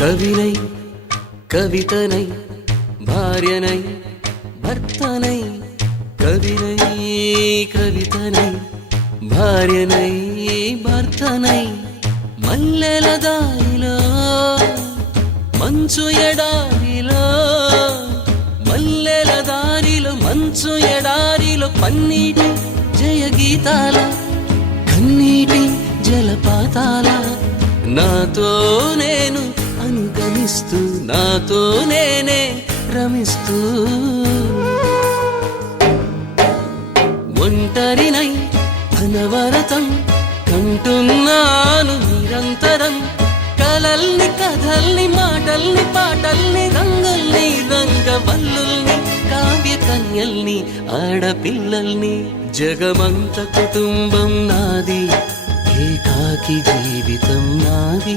కవినై కవితనై భార్యనై భర్తనై కవినై కవితనై భార్యనై భర్తనై మల్లెల దారిలో మంచు ఎడారిలో మల్లెల దారిలో మంచు ఎడారిలో పన్నీటి జయ గీతాల కన్నీటి జలపాతాల నాతో నేను అనుగమిస్తూ నాతో నేనే రమిస్తూ ఒంటరినై అనవరతం కంటున్నాను నిరంతరం కలల్ని కథల్ని మాటల్ని పాటల్ని రంగుల్ని రంగవల్లుల్ని కావ్య కన్యల్ని ఆడపిల్లల్ని జగమంత కుటుంబం నాది ఏకాకి జీవితం నాది.